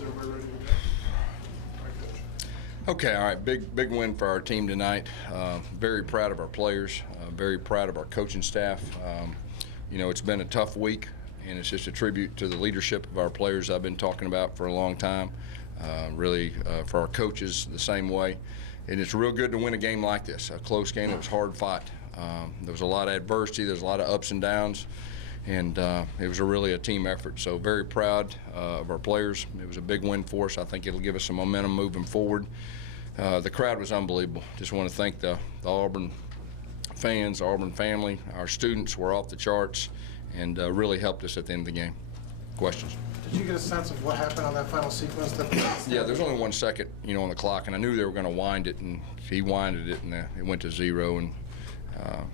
Is everybody ready to go? All right, Coach. Okay, all right, big win for our team tonight. Very proud of our players, very proud of our coaching staff. It's been a tough week, and it's just a tribute to the leadership of our players I've been talking about for a long time. Really, for our coaches, the same way. And it's real good to win a game like this, a close game. It was hard fought. There was a lot of adversity. There's a lot of ups and downs. And it was really a team effort. So very proud of our players. It was a big win for us. I think it'll give us some momentum moving forward. The crowd was unbelievable. Just want to thank the Auburn fans, the Auburn family. Our students were off the charts and really helped us at the end of the game. Questions? Did you get a sense of what happened on that final sequence? Yeah, there's only 1 second, on the clock, and I knew they were going to wind it, and he winded it, and it went to 0, and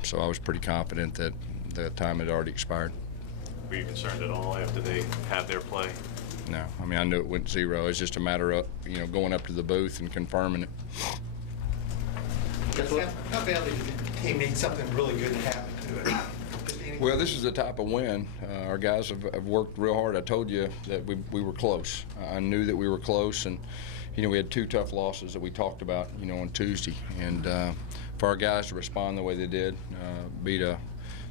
so I was pretty confident that the time had already expired. Were you concerned at all after they had their play? No, I knew it went 0. It's just a matter of, going up to the booth and confirming it. How badly did the team need something really good to happen to it? Well, this is the type of win. Our guys have worked real hard. I told you that we were close. I knew that we were close, and we had 2 tough losses that we talked about, on Tuesday. And for our guys to respond the way they did, beat a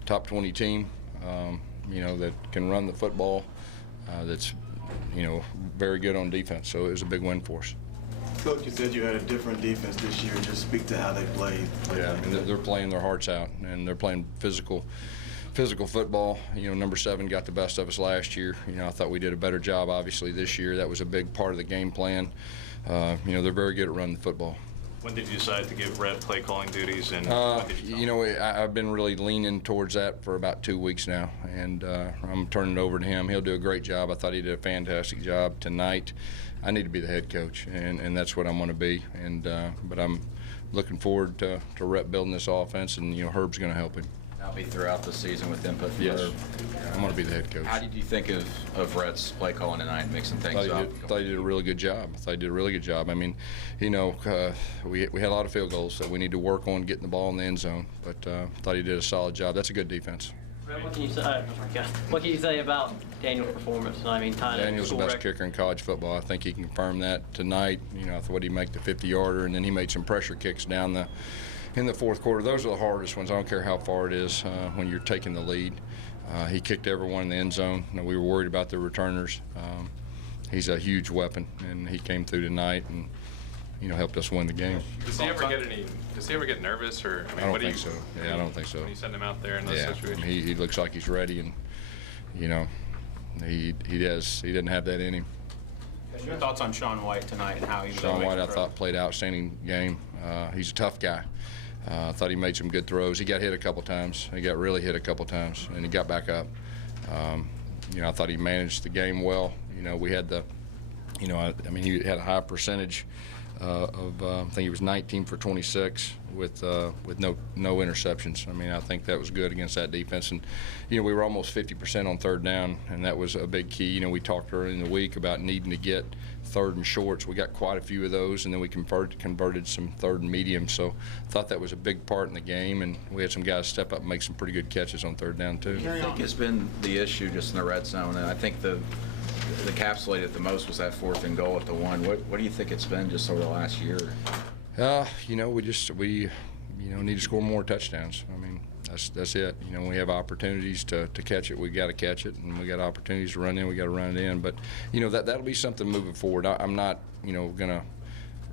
top 20 team, that can run the football, that's, very good on defense. So it was a big win for us. Coach, you said you had a different defense this year. Just speak to how they played. Yeah, they're playing their hearts out, and they're playing physical football. Number 7 got the best of us last year. I thought we did a better job, obviously, this year. That was a big part of the game plan. They're very good at running the football. When did you decide to give Red play calling duties? And I've been really leaning towards that for about 2 weeks now, and I'm turning it over to him. He'll do a great job. I thought he did a fantastic job tonight. I need to be the head coach, and that's what I'm going to be. And but I'm looking forward to Rhett building this offense, and Herb's going to help him. That'll be throughout the season with input from Yes, Herb. I'm going to be the head coach. How did you think of Rhett's play calling tonight, mixing things up? I thought he did a really good job. We had a lot of field goals that we need to work on getting the ball in the end zone, but I thought he did a solid job. That's a good defense. What can you say? What can you say about Daniel's performance? Daniel's the best kicker in college football. I think he confirmed that tonight. I thought he'd make the 50-yarder, and then he made some pressure kicks down in the fourth quarter. Those are the hardest ones. I don't care how far it is when you're taking the lead. He kicked everyone in the end zone. We were worried about the returners. He's a huge weapon, and he came through tonight and helped us win the game. Does he ever get nervous, or I don't think so. Yeah, I don't think so. When you send him out there in those situations? He looks like he's ready, and he doesn't have that in him. Your thoughts on Sean White tonight and how he was Sean White, I thought, played outstanding game. He's a tough guy. I thought he made some good throws. He got hit a couple times. He got really hit a couple times, and he got back up. I thought he managed the game well. We had he had a high percentage of I think he was 19 for 26 with no interceptions. I think that was good against that defense. And we were almost 50% on third down, and that was a big key. We talked earlier in the week about needing to get third and shorts. We got quite a few of those, and then we converted some third and medium. So I thought that was a big part in the game, and we had some guys step up and make some pretty good catches on third down too. What do you think has been the issue just in the red zone? And I think the encapsulated the most was that 4th and goal at the 1. What do you think it's been just over the last year? We need to score more touchdowns. That's it. We have opportunities to catch it. We got to catch it, and we got opportunities to run in. We got to run it in. But that'll be something moving forward. I'm not gonna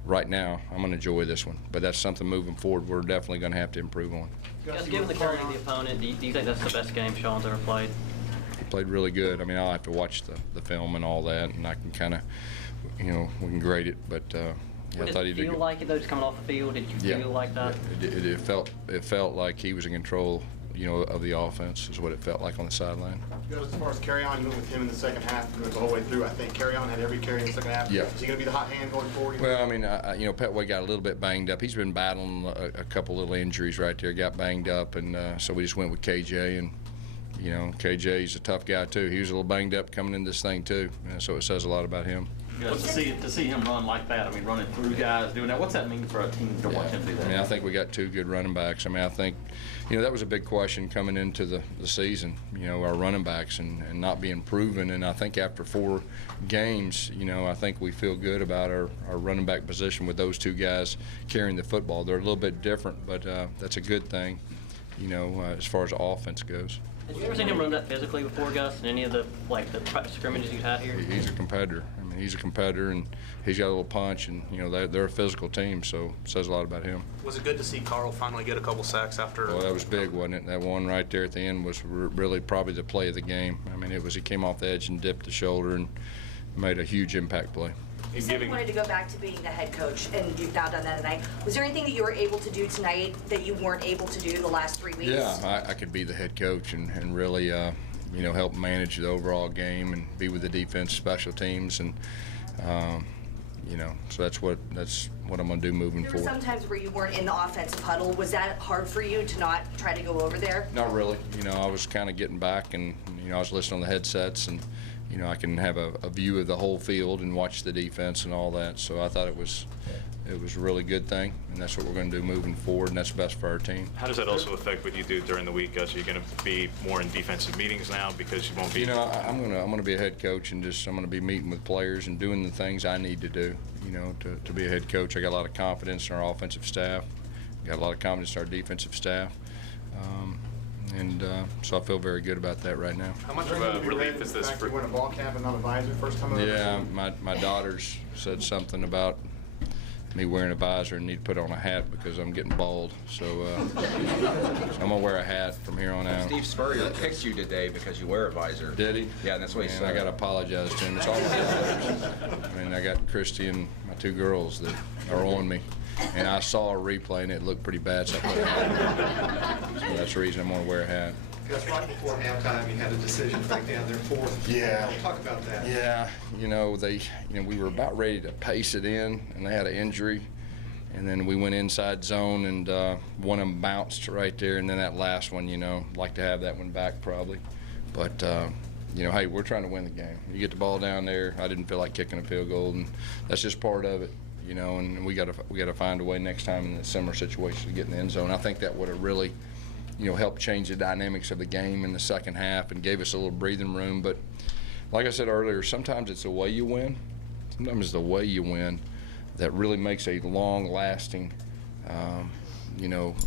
right now. I'm gonna enjoy this one, but that's something moving forward. We're definitely gonna have to improve on. Just given the quality of the opponent, do you think that's the best game Sean's ever played? He played really good. I'll have to watch the film and all that, and I can kind of, we can grade it. But I thought he did. Did it feel like it though, just coming off the field? Did you feel like that? Yeah, it felt like he was in control, of the offense. Is what it felt like on the sideline. As far as carry on, you went with him in the second half, the whole way through. I think carry on had every carry in the second half. Yeah. Is he going to be the hot hand going forward? Well, Petway got a little bit banged up. He's been battling a couple little injuries right there. Got banged up, and so we just went with KJ. And KJ's a tough guy too. He was a little banged up coming in this thing too, so it says a lot about him. Gus, to see him run like that, I mean, running through guys, doing that, what's that mean for a team to watch him do that? I mean, I think we got two good running backs. I mean, I think, that was a big question coming into the season, our running backs and not being proven. And I think after 4 games, I think we feel good about our running back position with those two guys carrying the football. They're a little bit different, but that's a good thing, as far as the offense goes. Have you ever seen him run that physically before, Gus, in any of the practice scrimmages you've had here? He's a competitor. I mean, he's a competitor, and he's got a little punch, and, they're a physical team, so it says a lot about him. Was it good to see Carl finally get a couple sacks after? Well, that was big, wasn't it? That one right there at the end was really probably the play of the game. I mean, he came off the edge and dipped the shoulder and made a huge impact play. You said you wanted to go back to being the head coach, and you've now done that tonight. Was there anything that you were able to do tonight that you weren't able to do the last 3 weeks? Yeah, I could be the head coach and really, help manage the overall game and be with the defense, special teams, and so that's what I'm going to do moving forward. There were some times where you weren't in the offensive huddle. Was that hard for you to not try to go over there? Not really. I was kind of getting back, and I was listening on the headsets, and I can have a view of the whole field and watch the defense and all that. So I thought it was a really good thing, and that's what we're going to do moving forward, and that's best for our team. How does that also affect what you do during the week, Gus? Are you going to be more in defensive meetings now because you won't be? I'm going to be a head coach, and I'm going to be meeting with players and doing the things I need to do. To be a head coach, I got a lot of confidence in our offensive staff. Got a lot of confidence in our defensive staff. So I feel very good about that right now. How much of a relief is this for? You win a ball cap and not a visor first time over? Yeah, my daughters said something about me wearing a visor and need to put on a hat because I'm getting bald. So, I'm gonna wear a hat from here on out. Steve Spurrier picked you today because you wear a visor. Did he? Yeah, that's what he said. I got to apologize to him. It's all my daughters. I mean, I got Christy and my 2 girls that are on me. And I saw a replay, and it looked pretty bad, so I put a hat on. So that's the reason I'm going to wear a hat. Gus, right before halftime, you had a decision right down there 4th. Yeah. Talk about that. Yeah. We were about ready to pace it in, and they had an injury. And then we went inside zone, and one of them bounced right there. And then that last one, like to have that one back probably. But, hey, we're trying to win the game. You get the ball down there. I didn't feel like kicking a field goal, and that's just part of it. And we got to find a way next time in a similar situation to get in the end zone. I think that would have really, helped change the dynamics of the game in the second half and gave us a little breathing room. But like I said earlier, sometimes it's the way you win. Sometimes it's the way you win that really makes a long-lasting,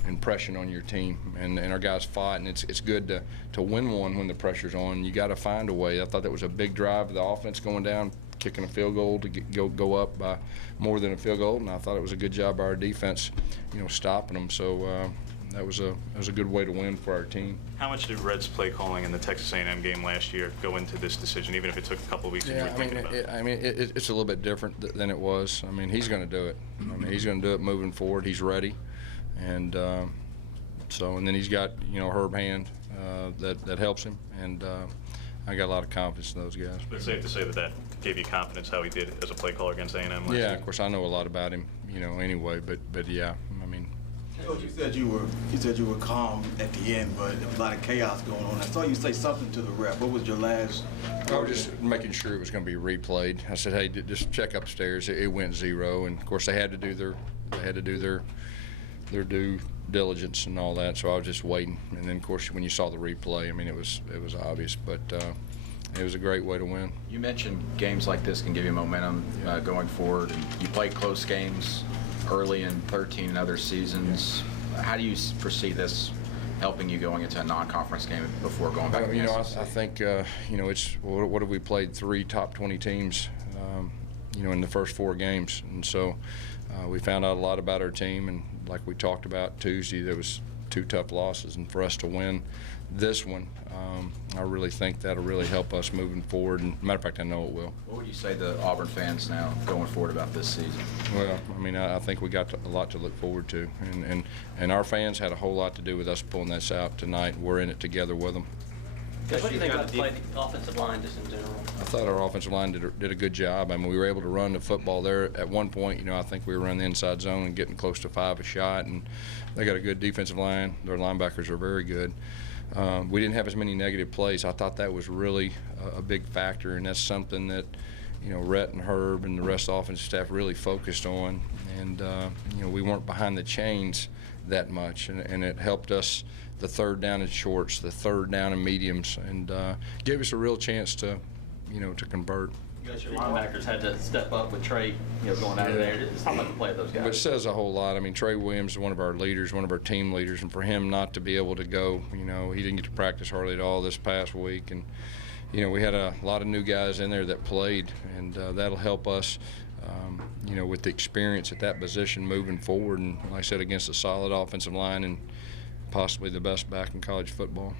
impression on your team. And our guys fought, and it's good to win one when the pressure's on. You got to find a way. I thought that was a big drive of the offense going down, kicking a field goal to go up by more than a field goal, and I thought it was a good job by our defense, stopping them. So that was a good way to win for our team. How much did Red's play calling in the Texas A&M game last year go into this decision, even if it took a couple of weeks? Yeah, it's a little bit different than it was. I mean, he's going to do it. He's going to do it moving forward. He's ready, and and then he's got Herb Hand that helps him, and I got a lot of confidence in those guys. But it's safe to say that gave you confidence how he did as a play caller against A&M last year? Yeah, of course I know a lot about him, anyway. But yeah, I mean. Coach, you said you were calm at the end, but there was a lot of chaos going on. I saw you say something to the ref. What was your last? I was just making sure it was going to be replayed. I said, hey, just check upstairs. It went 0, and of course they had to do their due diligence and all that. So I was just waiting, and then of course when you saw the replay, it was obvious, but. It was a great way to win. You mentioned games like this can give you momentum going forward. You played close games early in 13 and other seasons. How do you foresee this helping you going into a non-conference game before going back? I think it's what have we played 3 top 20 teams, in the first 4 games, and so we found out a lot about our team. And like we talked about Tuesday, there was 2 tough losses, and for us to win this one, I really think that'll really help us moving forward. And matter of fact, I know it will. What would you say to Auburn fans now going forward about this season? Well, I think we got a lot to look forward to, and our fans had a whole lot to do with us pulling this out tonight. We're in it together with them. What do you think about the offensive line just in general? I thought our offensive line did a good job. We were able to run the football there. At one point, I think we were running the inside zone and getting close to 5 a shot, and they got a good defensive line. Their linebackers are very good. We didn't have as many negative plays. I thought that was really a big factor, and that's something that, Rhett and Herb and the rest of the offensive staff really focused on. And, we weren't behind the chains that much, and it helped us the third down in shorts, the third down in mediums, and gave us a real chance to, to convert. You guys, your linebackers had to step up with Trey, going out of there. Just talk about the play of those guys. But it says a whole lot. I mean, Trey Williams is one of our leaders, one of our team leaders, and for him not to be able to go, he didn't get to practice hardly at all this past week. And, we had a lot of new guys in there that played, and that'll help us, with the experience at that position moving forward. And like I said, against a solid offensive line and possibly the best back in college football.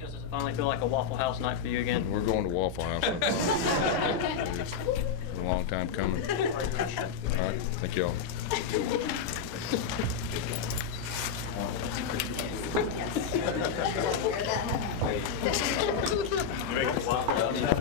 Does it finally feel like a Waffle House night for you again? We're going to Waffle House. It's a long time coming. All right, thank you all. Yes.